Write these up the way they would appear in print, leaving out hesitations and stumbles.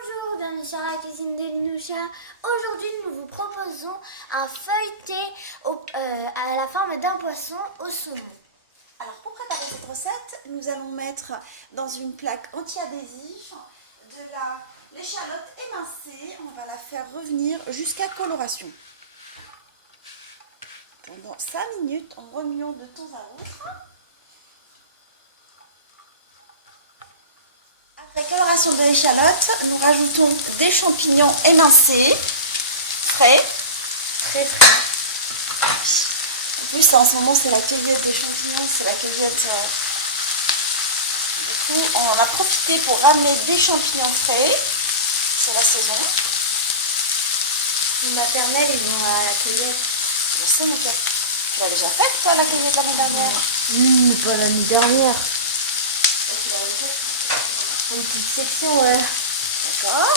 Bonjour, bienvenue sur la cuisine de Linoucha. Aujourd'hui, nous vous proposons un feuilleté à la forme d'un poisson au saumon. Alors pour préparer cette recette, nous allons mettre dans une plaque anti-adhésif de l'échalote émincée. On va la faire revenir jusqu'à coloration. Pendant 5 minutes, en remuant de temps à autre. Après coloration de l'échalote, nous rajoutons des champignons émincés, frais. Très frais. En plus, en ce moment, c'est la cueillette des champignons, c'est la cueillette. Du coup, on en a profité pour ramener des champignons frais. C'est la saison. Les maternelles, ils vont à la cueillette. Je sais, mon cœur. Tu l'as déjà faite, toi, la cueillette l'année dernière? Mais pas l'année dernière. Et tu l'avais faite? Une petite section, ouais. D'accord.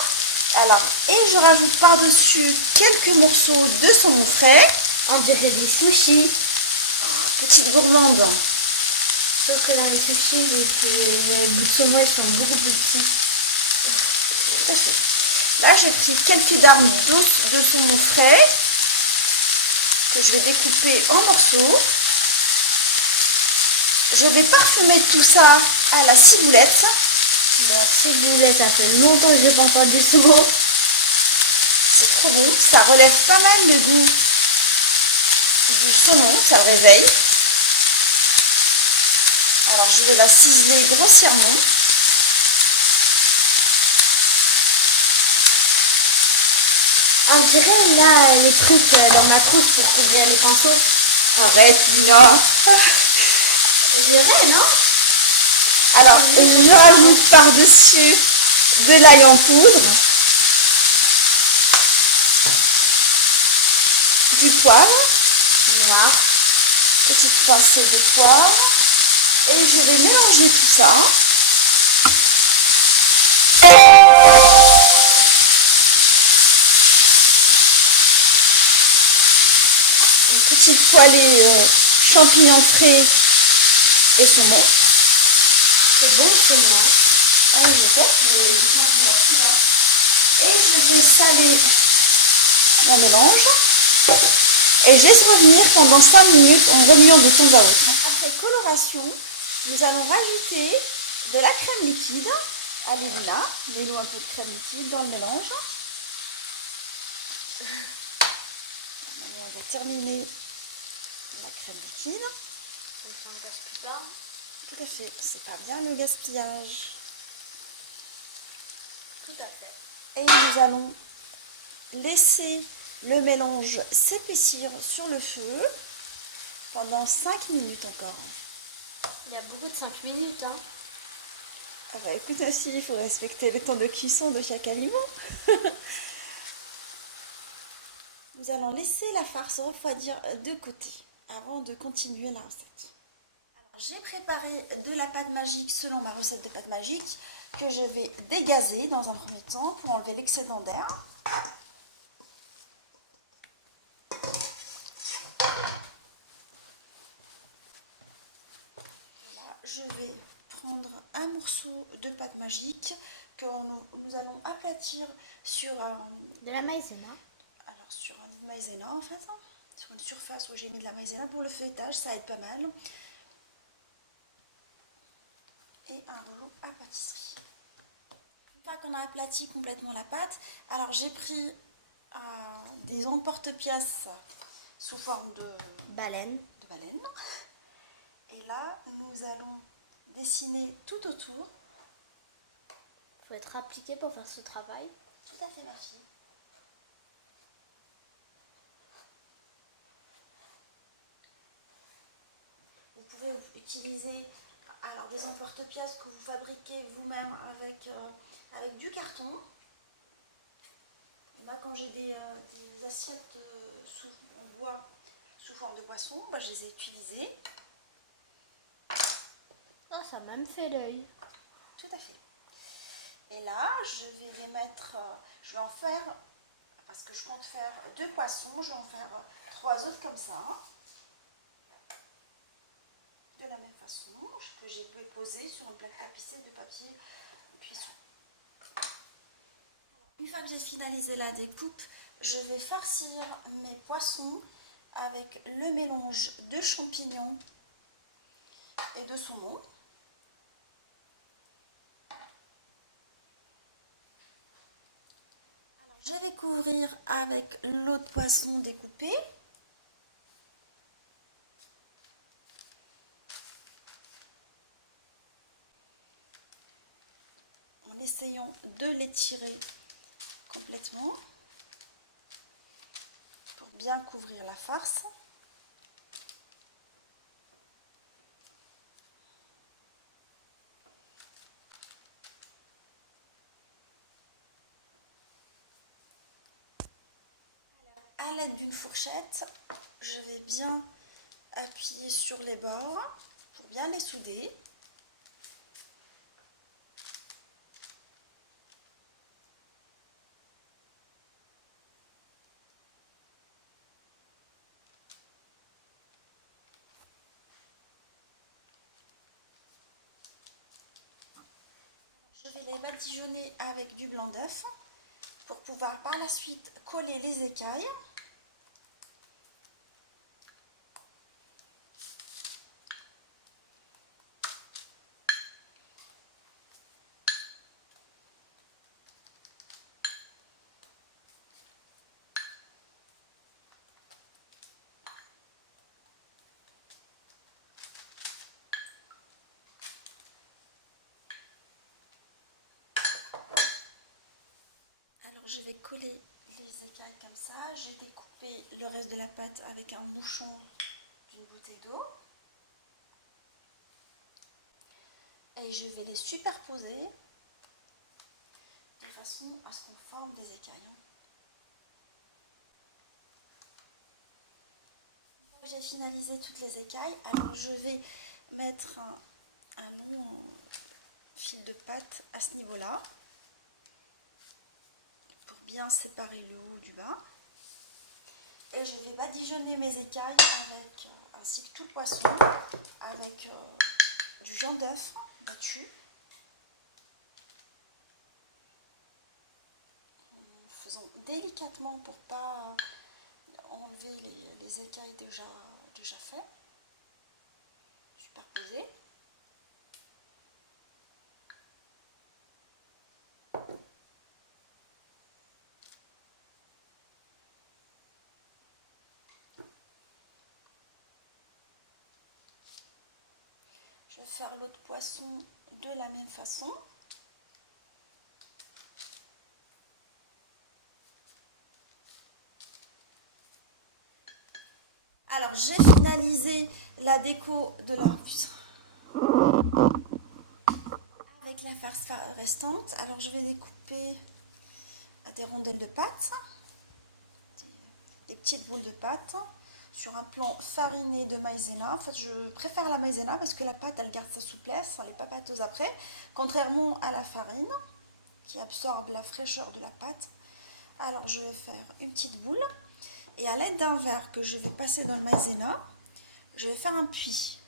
Alors, et je rajoute par-dessus quelques morceaux de saumon frais. On dirait des sushis. Petite gourmande. Sauf que dans les sushis, les bouts de saumon, ils sont beaucoup plus petits. Là, j'ai pris quelques darnes douces de saumon frais que je vais découper en morceaux. Je vais parfumer tout ça à la ciboulette. La ciboulette, ça fait longtemps que je n'ai pas entendu ce mot. C'est trop bon. Ça relève pas mal le goût du saumon, ça le réveille. Alors, je vais la ciseler grossièrement. On dirait là les trucs dans ma trousse pour couvrir les pinceaux. Arrête, Lina. Je dirais, non? Alors, je rajoute par-dessus de l'ail en poudre, du poivre, Noir. petite pincée de poivre, et je vais mélanger tout ça. Une petite poêlée champignons frais et saumon. C'est bon ce moi. Ah oui, je sais, les champignons aussi, hein. Et je vais saler mon mélange. Et je laisse revenir pendant 5 minutes en remuant de temps à autre. Après coloration, nous allons rajouter de la crème liquide. Allez Lina, mets-nous un peu de crème liquide dans le mélange. On va terminer la crème liquide. On ne gaspille pas. Tout à fait, c'est pas bien le gaspillage. Tout à fait. Et nous allons laisser le mélange s'épaissir sur le feu pendant 5 minutes encore. Il y a beaucoup de 5 minutes, hein. Ah bah écoute aussi, il faut respecter le temps de cuisson de chaque aliment. Nous allons laisser la farce refroidir de côté avant de continuer la recette. J'ai préparé de la pâte magique selon ma recette de pâte magique que je vais dégazer dans un premier temps pour enlever l'excédent d'air. Là, je vais prendre un morceau de pâte magique que nous allons aplatir sur De la maïzena. alors sur une maïzena en fait, hein, sur une surface où j'ai mis de la maïzena pour le feuilletage, ça aide pas mal. Et un rouleau à pâtisserie. Une fois qu'on a aplati complètement la pâte, alors j'ai pris des emporte-pièces sous forme de Baleine. baleine. Et là, nous allons dessiner tout autour. Il faut être appliqué pour faire ce travail. Tout à fait, ma fille. Vous pouvez utiliser alors des emporte-pièces que vous fabriquez vous-même avec du carton. Moi, quand j'ai des assiettes en bois sous forme de poisson, bah, je les ai utilisées. Oh, ça m'a même fait l'œil. Tout à fait. Et là, je vais remettre, je vais en faire, parce que je compte faire 2 poissons, je vais en faire 3 autres comme ça. De la même façon, que j'ai pu poser sur une plaque tapissée de papier cuisson. Une fois que j'ai finalisé la découpe, je vais farcir mes poissons avec le mélange de champignons et de saumon. Je vais couvrir avec l'eau de poisson découpée. En essayant de l'étirer complètement pour bien couvrir la farce. À l'aide d'une fourchette, je vais bien appuyer sur les bords pour bien les souder. Je vais les badigeonner avec du blanc d'œuf pour pouvoir par la suite coller les écailles. Alors je vais coller les écailles comme ça. J'ai découpé le reste de la pâte avec un bouchon d'une bouteille d'eau. Et je vais les superposer de façon à ce qu'on forme des écailles. J'ai finalisé toutes les écailles, alors je vais mettre un long fil de pâte à ce niveau-là pour bien séparer le haut du bas. Et je vais badigeonner mes écailles avec, ainsi que tout le poisson, avec du jaune d'œuf battu. En faisant délicatement pour ne pas enlever les écailles déjà faites, superposées. Je vais faire l'autre poisson de la même façon. Alors j'ai finalisé la déco de l'arbustre avec la farce restante. Alors je vais découper des rondelles de pâte, des petites boules de pâte sur un plan fariné de maïzena. En fait, je préfère la maïzena parce que la pâte, elle garde sa souplesse, elle n'est pas pâteuse après, contrairement à la farine qui absorbe la fraîcheur de la pâte. Alors, je vais faire une petite boule et à l'aide d'un verre que je vais passer dans le maïzena, je vais faire un puits.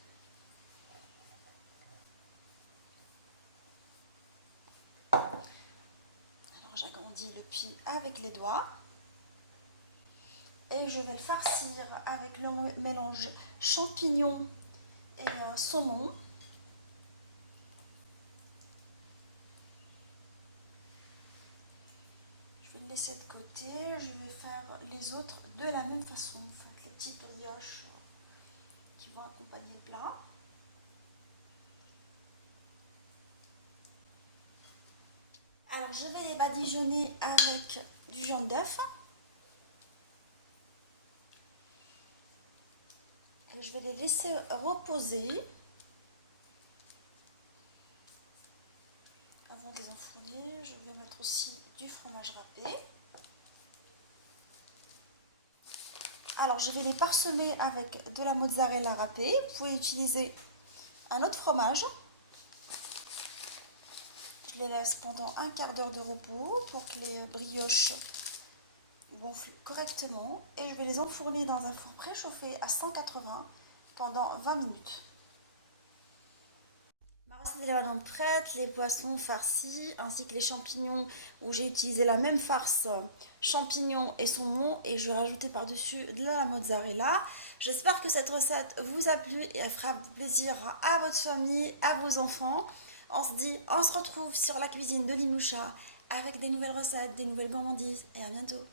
Alors, j'agrandis le puits avec les doigts. Et je vais le farcir avec le mélange champignons et saumon. Je vais le laisser de côté. Je vais faire les autres de la même façon. En fait, les petites brioches qui vont accompagner le plat. Alors, je vais les badigeonner avec du jaune d'œuf. Je vais les laisser reposer avant de les enfourner. Je vais mettre aussi du fromage râpé. Alors je vais les parsemer avec de la mozzarella râpée. Vous pouvez utiliser un autre fromage. Je les laisse pendant un quart d'heure de repos pour que les brioches gonflent correctement. Et je vais les enfourner dans un four préchauffé à 180 pendant 20 minutes. Ma recette est maintenant prête, les poissons farcis ainsi que les champignons où j'ai utilisé la même farce champignons et saumon et je vais rajouter par-dessus de la mozzarella. J'espère que cette recette vous a plu et elle fera plaisir à votre famille, à vos enfants. On se retrouve sur la cuisine de Linoucha avec des nouvelles recettes, des nouvelles gourmandises et à bientôt.